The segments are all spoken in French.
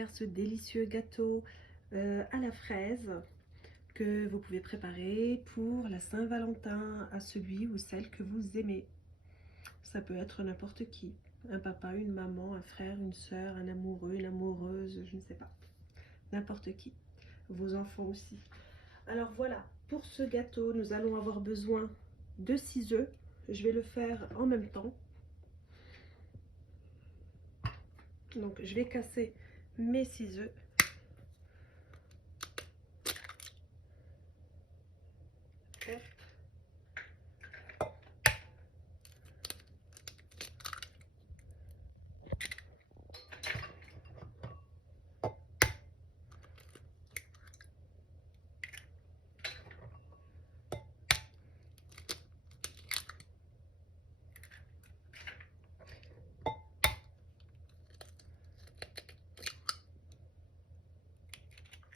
faire ce délicieux gâteau à la fraise que vous pouvez préparer pour la Saint-Valentin à celui ou celle que vous aimez. Ça peut être n'importe qui, un papa, une maman, un frère, une soeur, un amoureux, une amoureuse, je ne sais pas, n'importe qui, vos enfants aussi. Alors voilà, pour ce gâteau, nous allons avoir besoin de 6 œufs. Je vais le faire en même temps. Donc je vais casser mes 6 œufs. Hop.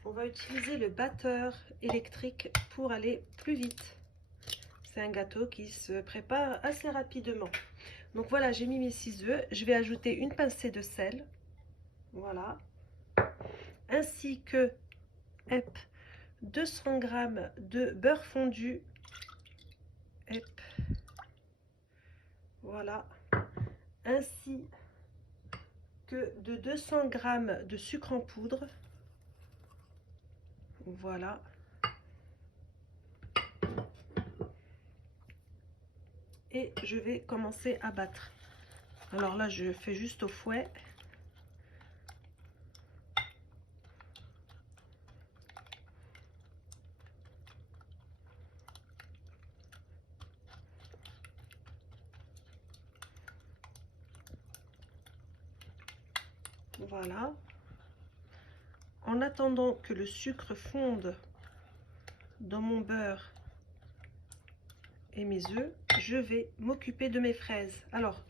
On va utiliser le batteur électrique pour aller plus vite. C'est un gâteau qui se prépare assez rapidement. Donc voilà, j'ai mis mes 6 œufs. Je vais ajouter une pincée de sel. Voilà. Ainsi que 200 g de beurre fondu. Voilà. Ainsi que de 200 g de sucre en poudre. Voilà. Et je vais commencer à battre. Alors là, je fais juste au fouet. Voilà. En attendant que le sucre fonde dans mon beurre et mes œufs, je vais m'occuper de mes fraises. Alors,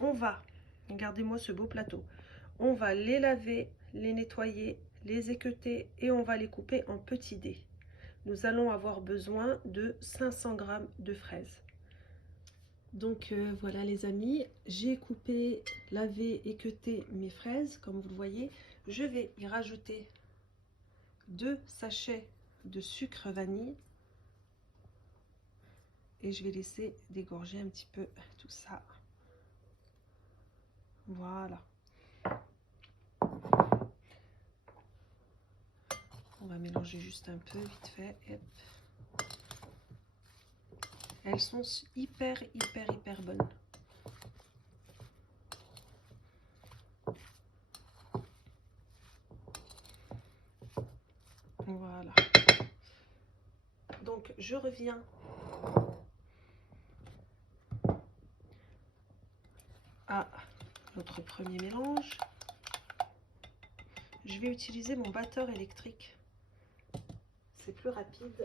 on va, regardez-moi ce beau plateau, on va les laver, les nettoyer, les équeuter et on va les couper en petits dés. Nous allons avoir besoin de 500 g de fraises. Donc voilà les amis, j'ai coupé, lavé, équeuté mes fraises, comme vous le voyez. Je vais y rajouter 2 sachets de sucre vanille. Et je vais laisser dégorger un petit peu tout ça. Voilà. On va mélanger juste un peu, vite fait. Hop. Elles sont hyper bonnes. Voilà. Donc, je reviens à notre premier mélange. Je vais utiliser mon batteur électrique. C'est plus rapide.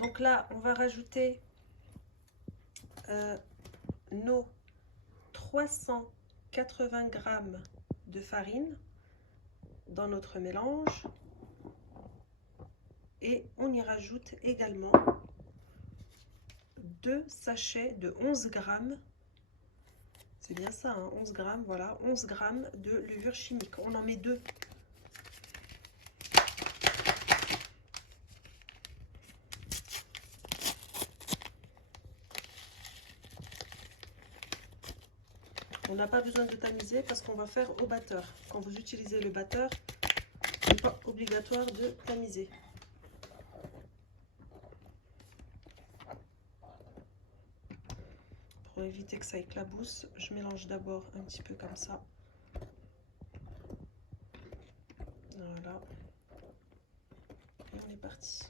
Donc là, on va rajouter nos 380 g de farine dans notre mélange et on y rajoute également 2 sachets de 11 g, c'est bien ça, hein, 11 g, voilà, 11 g de levure chimique. On en met 2. On n'a pas besoin de tamiser parce qu'on va faire au batteur. Quand vous utilisez le batteur, il n'est pas obligatoire de tamiser. Pour éviter que ça éclabousse, je mélange d'abord un petit peu comme ça. Voilà. Et on est parti.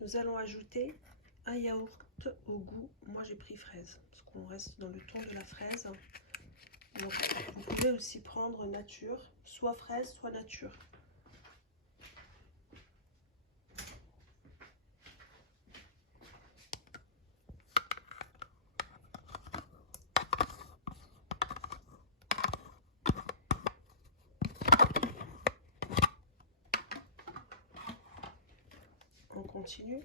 nous allons ajouter un yaourt au goût. Moi j'ai pris fraise, parce qu'on reste dans le ton de la fraise. Donc vous pouvez aussi prendre nature, soit fraise, soit nature. On continue.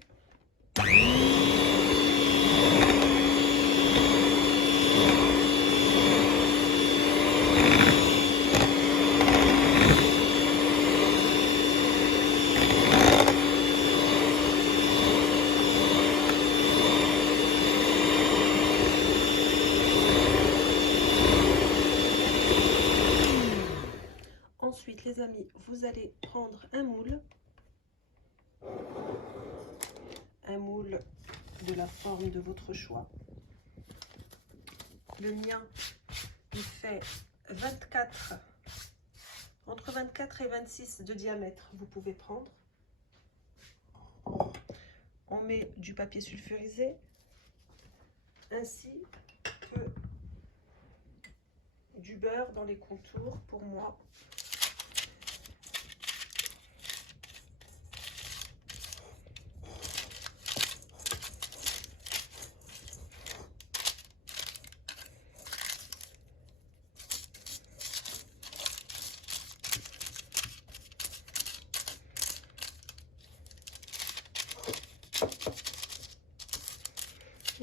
Ensuite, les amis, vous allez prendre un moule de la forme de votre choix. Le mien, il fait 24, entre 24 et 26 de diamètre, vous pouvez prendre. On met du papier sulfurisé, ainsi que du beurre dans les contours pour moi.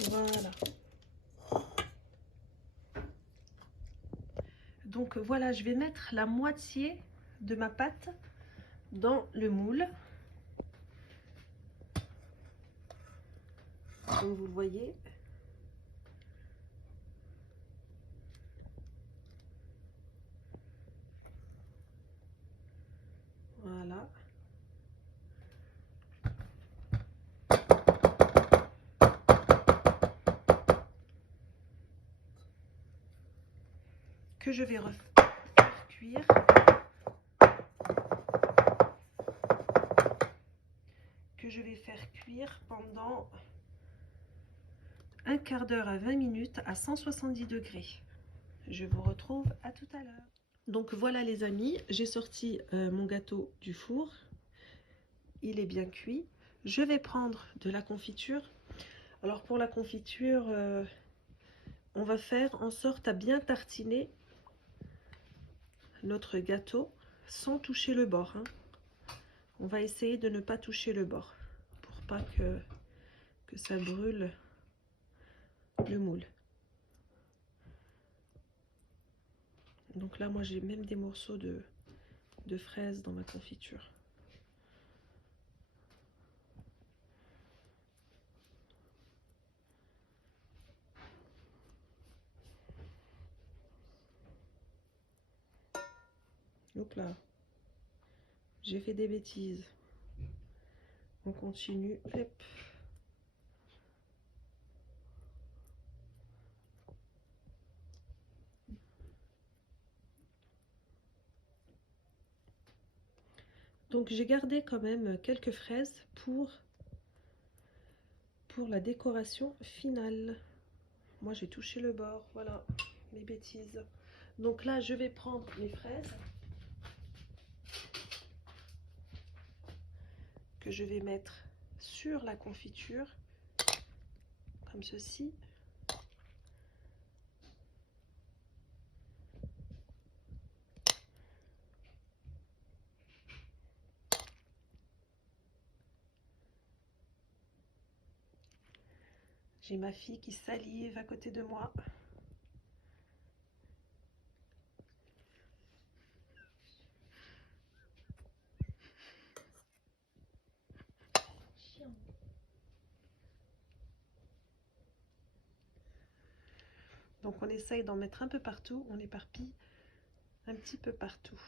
Voilà. Donc voilà, je vais mettre la moitié de ma pâte dans le moule. Comme vous le voyez. Voilà. Que je vais refaire cuire. Que je vais faire cuire pendant un quart d'heure à 20 minutes à 170 degrés. Je vous retrouve à tout à l'heure. Donc voilà les amis, j'ai sorti mon gâteau du four. Il est bien cuit. Je vais prendre de la confiture. Alors pour la confiture, on va faire en sorte à bien tartiner notre gâteau sans toucher le bord. On va essayer de ne pas toucher le bord pour pas que ça brûle le moule. Donc là, moi j'ai même des morceaux de fraises dans ma confiture. Donc là, j'ai fait des bêtises. On continue. Hop. Donc j'ai gardé quand même quelques fraises pour la décoration finale. Moi j'ai touché le bord, voilà mes bêtises. Donc là je vais prendre les fraises que je vais mettre sur la confiture comme ceci. J'ai ma fille qui salive à côté de moi. Donc on essaye d'en mettre un peu partout, on éparpille un petit peu partout.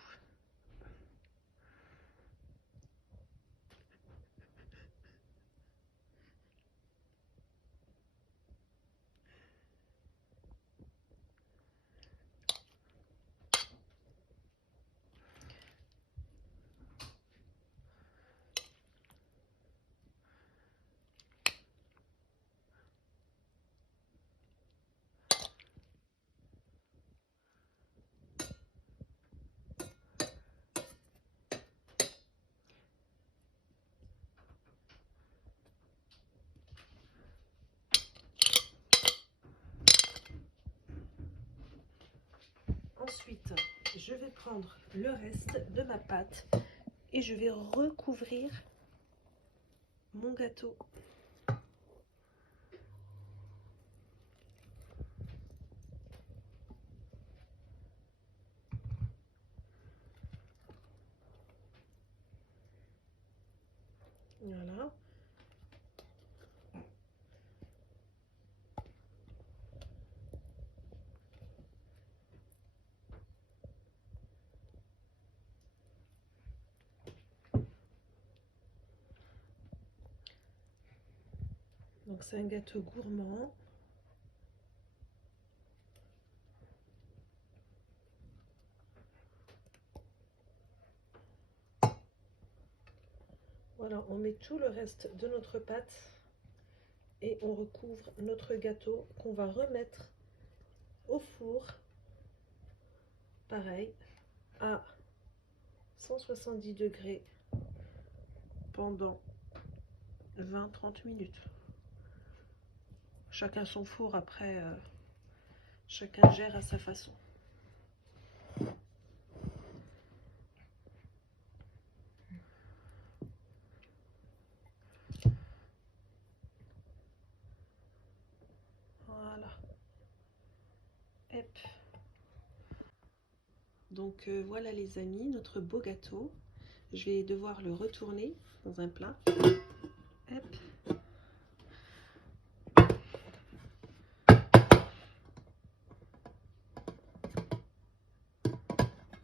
Ensuite, je vais prendre le reste de ma pâte et je vais recouvrir mon gâteau. Voilà. Donc c'est un gâteau gourmand. Voilà, on met tout le reste de notre pâte et on recouvre notre gâteau qu'on va remettre au four, pareil, à 170 degrés pendant 20-30 minutes. Chacun son four, après, chacun gère à sa façon. Voilà. Hop. Donc voilà les amis, notre beau gâteau. Je vais devoir le retourner dans un plat. Hop.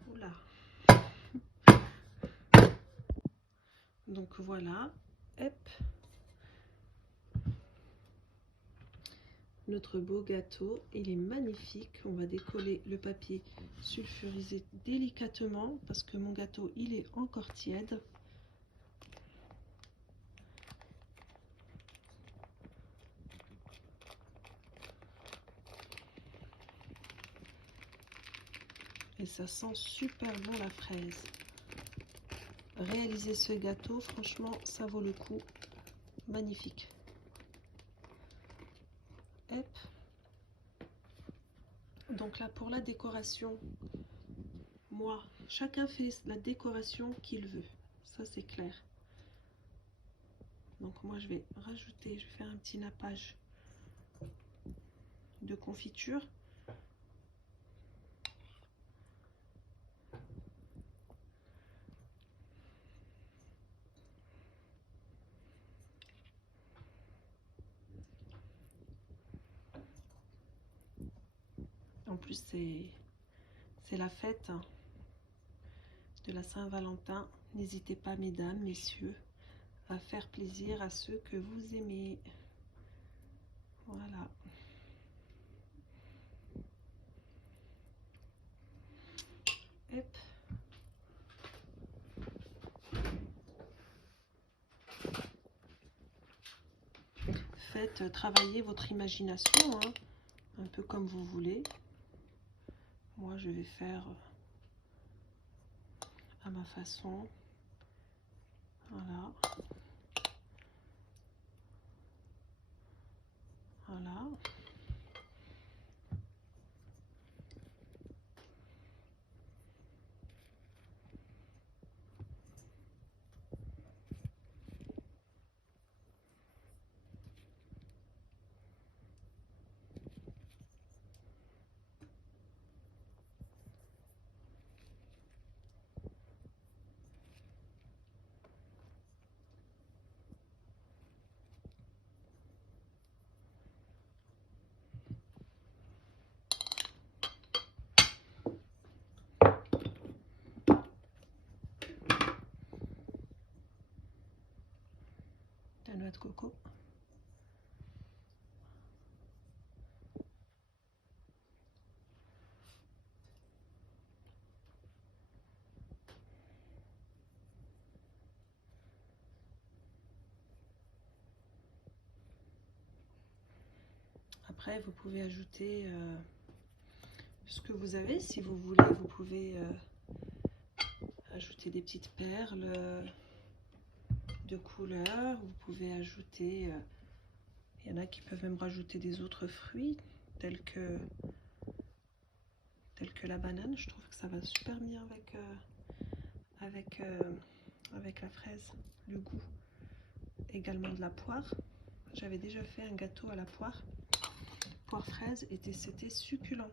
Oula. Donc voilà. Hop. Notre beau gâteau, il est magnifique. On va décoller le papier sulfurisé délicatement parce que mon gâteau, il est encore tiède. Et ça sent super bon la fraise. Réaliser ce gâteau, franchement, ça vaut le coup. Magnifique. Hop. Donc là, pour la décoration, moi, chacun fait la décoration qu'il veut. Ça, c'est clair. Donc moi, je vais rajouter, je vais faire un petit nappage de confiture. En plus, c'est la fête de la Saint-Valentin. N'hésitez pas, mesdames, messieurs, à faire plaisir à ceux que vous aimez. Voilà. Hop. Faites travailler votre imagination, hein, un peu comme vous voulez. Moi, je vais faire à ma façon. Voilà. Voilà. La noix de coco. Après, vous pouvez ajouter ce que vous avez. Si vous voulez, vous pouvez ajouter des petites perles de couleur. Vous pouvez ajouter... il y en a qui peuvent même rajouter des autres fruits, tels que avec la banane. Je trouve que ça va super bien avec la fraise, le goût. Également de la poire. J'avais déjà fait un gâteau à la poire fraise et c'était succulent.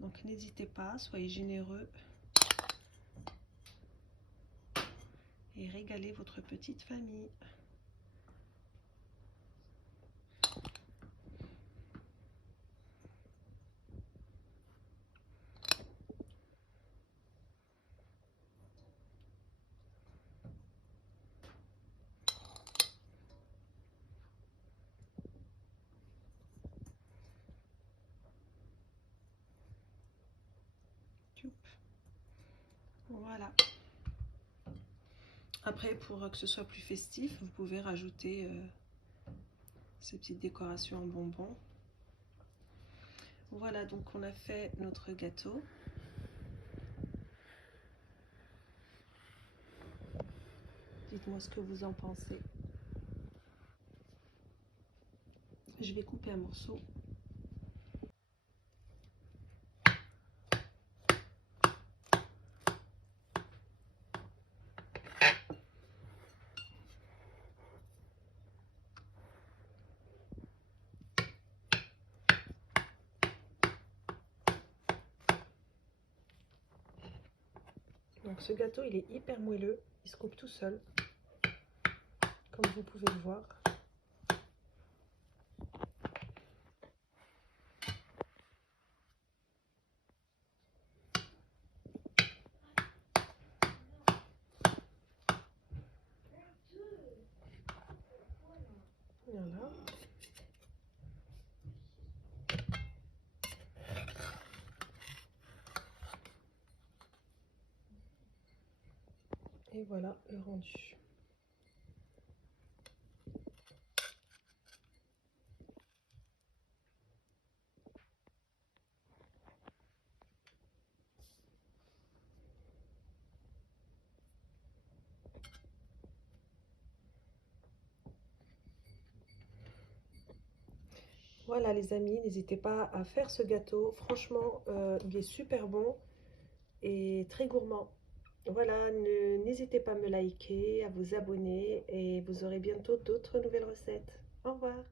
Donc n'hésitez pas, soyez généreux et régalez votre petite famille. Voilà. Après, pour que ce soit plus festif, vous pouvez rajouter ces petites décorations en bonbons. Voilà, donc on a fait notre gâteau. Dites-moi ce que vous en pensez. Je vais couper un morceau. Donc ce gâteau, il est hyper moelleux, il se coupe tout seul, comme vous pouvez le voir. Voilà. Et voilà le rendu. Voilà les amis, n'hésitez pas à faire ce gâteau. Franchement, il est super bon et très gourmand. Voilà, n'hésitez pas à me liker, à vous abonner et vous aurez bientôt d'autres nouvelles recettes. Au revoir.